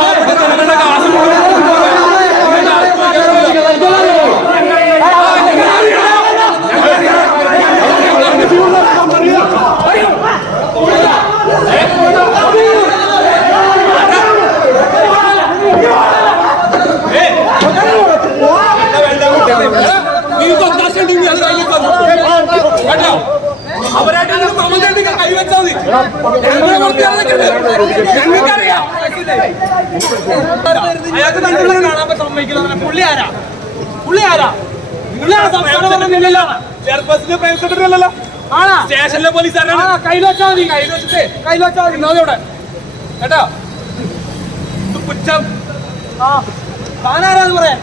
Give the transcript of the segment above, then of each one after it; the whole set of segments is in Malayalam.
അവിടെ അവരായിട്ട് സമയത്ത് കൈവച്ചാൽ മതി ഞങ്ങൾക്കറിയാം അയാൾക്ക് തങ്ങളുടെ കാണാൻ സമ്മതിക്കില്ല പുള്ളി ആരാ പുള്ളി ആരാ നിങ്ങളാണ് സംസ്ഥാനമല്ലല്ലോ ചെയർപേഴ്സന്റെ പ്രൈവറ്റ് സെക്രട്ടറി അല്ലല്ലോ ആണാ സ്റ്റേഷനിലെ പോലീസുകാരാണ്. കയ്യിൽ വെച്ചാൽ മതി കയ്യിൽ വെച്ചാൽ മതി ഇന്നോ ഇവിടെ കേട്ടോ ഇത് പുച്ഛം ആ താനാരാന്ന് പറയാൻ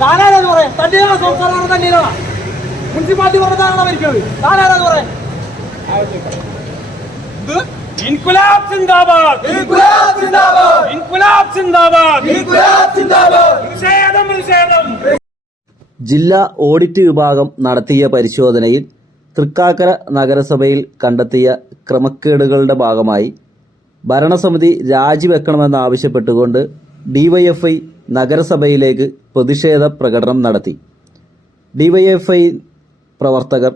പറയാൻ തന്റെ സംസ്ഥാനം തന്റെ മുനിസിപ്പാലിറ്റി പറഞ്ഞാണോ ഭരിക്കുന്നത് താനാരാന്ന് പറയാൻ ഇൻകുലാബ് സിന്ദാബാദ്. ഇൻകുലാബ് സിന്ദാബാദ്. ഇൻകുലാബ് സിന്ദാബാദ്. ഇൻകുലാബ് സിന്ദാബാദ്. പ്രതിഷേധം പ്രതിഷേധം ജില്ലാ ഓഡിറ്റ് വിഭാഗം നടത്തിയ പരിശോധനയിൽ തൃക്കാക്കര നഗരസഭയിൽ കണ്ടെത്തിയ ക്രമക്കേടുകളുടെ ഭാഗമായി ഭരണസമിതി രാജിവെക്കണമെന്നാവശ്യപ്പെട്ടുകൊണ്ട് ഡിവൈഎഫ്ഐ നഗരസഭയിലേക്ക് പ്രതിഷേധ പ്രകടനം നടത്തി. ഡിവൈഎഫ്ഐ പ്രവർത്തകർ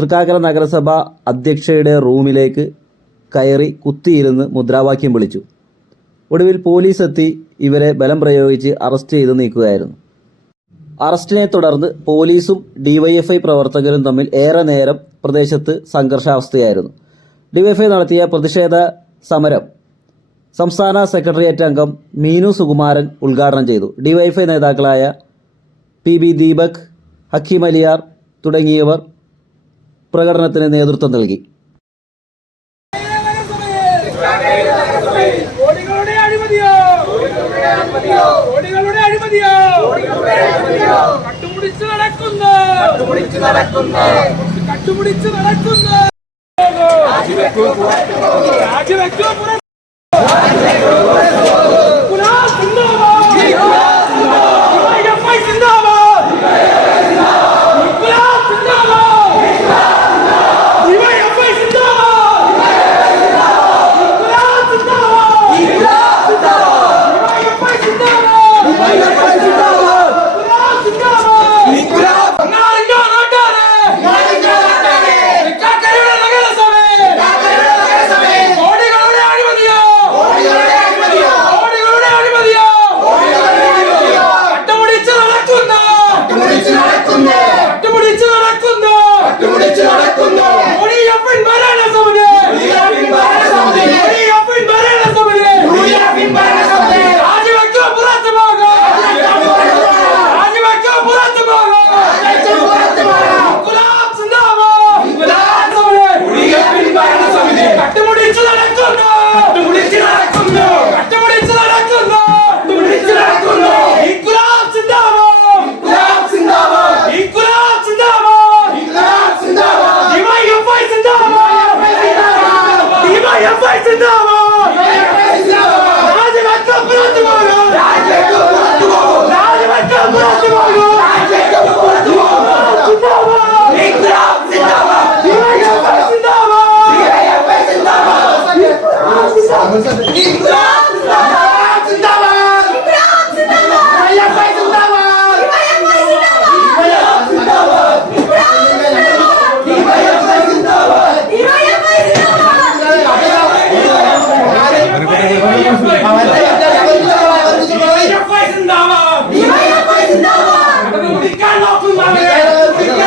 തൃക്കാക്കര നഗരസഭ അധ്യക്ഷയുടെ റൂമിലേക്ക് കയറി കുത്തിയിരുന്ന് മുദ്രാവാക്യം വിളിച്ചു. ഒടുവിൽ പോലീസ് എത്തി ഇവരെ ബലം പ്രയോഗിച്ച് അറസ്റ്റ് ചെയ്ത് നീക്കുകയായിരുന്നു. അറസ്റ്റിനെ തുടർന്ന് പോലീസും ഡിവൈഎഫ്ഐ പ്രവർത്തകരും തമ്മിൽ ഏറെ നേരം പ്രദേശത്ത് സംഘർഷാവസ്ഥയായിരുന്നു. ഡിവൈഎഫ്ഐ നടത്തിയ പ്രതിഷേധ സമരം സംസ്ഥാന സെക്രട്ടേറിയറ്റ് അംഗം മീനു സുകുമാരൻ ഉദ്ഘാടനം ചെയ്തു. ഡിവൈഎഫ്ഐ നേതാക്കളായ പി ബി ദീപക് ഹക്കീം അലിയാർ തുടങ്ങിയവർ പ്രകടനത്തിന് നേതൃത്വം നൽകി. കട്ടുപിടിച്ച് കട്ടുപിടിച്ച്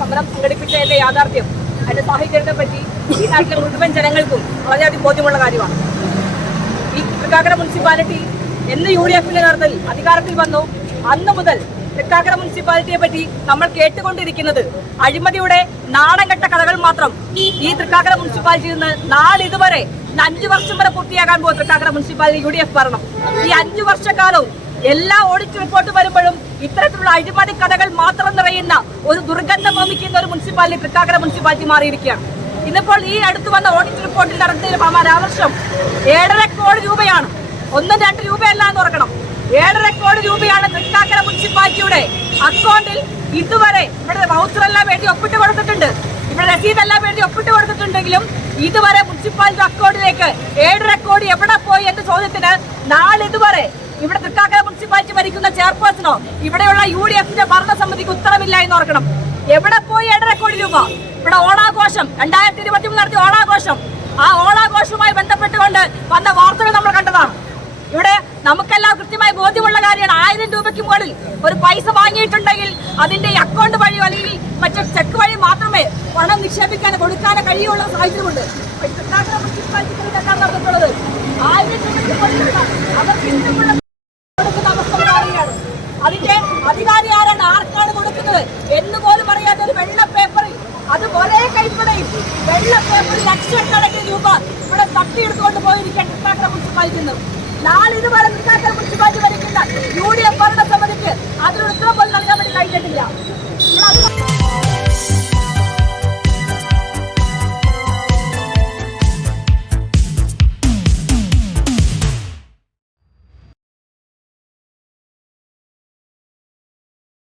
സമരം അതിന്റെ ഈ നാട്ടിലെ മുഴുവൻ ജനങ്ങൾക്കും കാര്യമാണ്. ഈ തൃക്കാക്കര മുനിസിപ്പാലിറ്റി അധികാരത്തിൽ മുതൽ തൃക്കാക്കര നമ്മൾ കേട്ടുകൊണ്ടിരിക്കുന്നത് അഴിമതിയുടെ നാടൻ കെട്ട കഥകൾ മാത്രം. ഈ തൃക്കാക്കര മുനിസിപ്പാലിറ്റിയിൽ നിന്ന് നാളിതുവരെ അഞ്ചു വർഷം വരെ പൂർത്തിയാകാൻ പോകും Thrikkakara municipality U D F ഭരണം. ഈ അഞ്ചു വർഷക്കാലവും എല്ലാ ഓഡിറ്റ് റിപ്പോർട്ട് വരുമ്പോഴും ഇത്തരത്തിലുള്ള അഴിമതി കഥകൾ മാത്രം നിറയുന്ന ഒരു ദുർഗന്ധം വമിക്കുന്ന ഒരു മുനിസിപ്പാലിറ്റി തൃക്കാക്കര മുനിസിപ്പാലിറ്റി മാറിയിരിക്കുകയാണ്. ഇന്നിപ്പോൾ ഈ അടുത്ത് വന്ന ഓഡിറ്റ് റിപ്പോർട്ടിൽ നടത്തിയ പരാമർശം ഏഴര കോടി രൂപയാണ്. ഒന്നും രണ്ട് രൂപയല്ല എന്ന് ഓർക്കണം. ഏഴര കോടി രൂപയാണ് തൃക്കാക്കര മുനിസിപ്പാലിറ്റിയുടെ അക്കൗണ്ടിൽ ഇതുവരെ ഇവിടെ വൗച്ചറെല്ലാം വേണ്ടി ഒപ്പിട്ട് കൊടുത്തിട്ടുണ്ട്. ഇവിടെ രസീതെല്ലാം വേണ്ടി ഒപ്പിട്ട് കൊടുത്തിട്ടുണ്ടെങ്കിലും ഇതുവരെ മുനിസിപ്പാലിറ്റി അക്കൗണ്ടിലേക്ക് ഏഴര കോടി എവിടെ പോയി എന്ന ചോദ്യത്തിന് നാളിതുവരെ ഇവിടെ തൃക്കാക്കര മുനിസിപ്പാലിറ്റി ഭരിക്കുന്ന ചെയർപേഴ്സണോ ഇവിടെയുള്ള യു ഡി എഫിന്റെ ഭരണസമിതിക്ക് ഉത്തരവില്ല എന്ന് ഓർക്കണം. എവിടെ പോയി ഏഴര കോടി രൂപ? ഇവിടെ ഓണാഘോഷം രണ്ടായിരത്തി ഇരുപത്തി മൂന്ന് നടത്തിയ ഓണാഘോഷം. ആ ഓണാഘോഷവുമായി ബന്ധപ്പെട്ടുകൊണ്ട് വന്ന വാർത്തകൾ നമ്മൾ കണ്ടതാണ്. ഇവിടെ നമുക്കെല്ലാം കൃത്യമായി ബോധ്യമുള്ള കാര്യമാണ്. ആയിരം രൂപയ്ക്ക് മുകളിൽ ഒരു പൈസ വാങ്ങിയിട്ടുണ്ടെങ്കിൽ അതിന്റെ അക്കൗണ്ട് വഴി അല്ലെങ്കിൽ മറ്റേ ചെക്ക് പണം നിക്ഷേപിക്കാനോ കൊടുക്കാനോ കഴിയുള്ള സാഹചര്യമുണ്ട്. അതിന്റെ അധികാരി ആരാണ്? ആർക്കാണ് കൊടുക്കുന്നത്? എന്ന് പോലും അറിയാത്ത ഒരു വെള്ള പേപ്പറിൽ അത് ഒരേ കൈപ്പടയിൽ വെള്ള പേപ്പറിൽ ലക്ഷക്കണക്കിന് രൂപ ഇവിടെ തട്ടിയെടുത്തുകൊണ്ട് പോയിരിക്കാൻ തൃക്കാക്കര മുനിസിപ്പാലിറ്റിന്ന് നാളിതുവരെ തൃക്കാക്കര മുനിസിപ്പാലിറ്റി ഭരിക്കുന്ന യു ഡി എഫ് ഭരണസമിതിക്ക് അതിന് ഉത്തരവ് നൽകാൻ വേണ്ടി കഴിഞ്ഞിട്ടില്ല.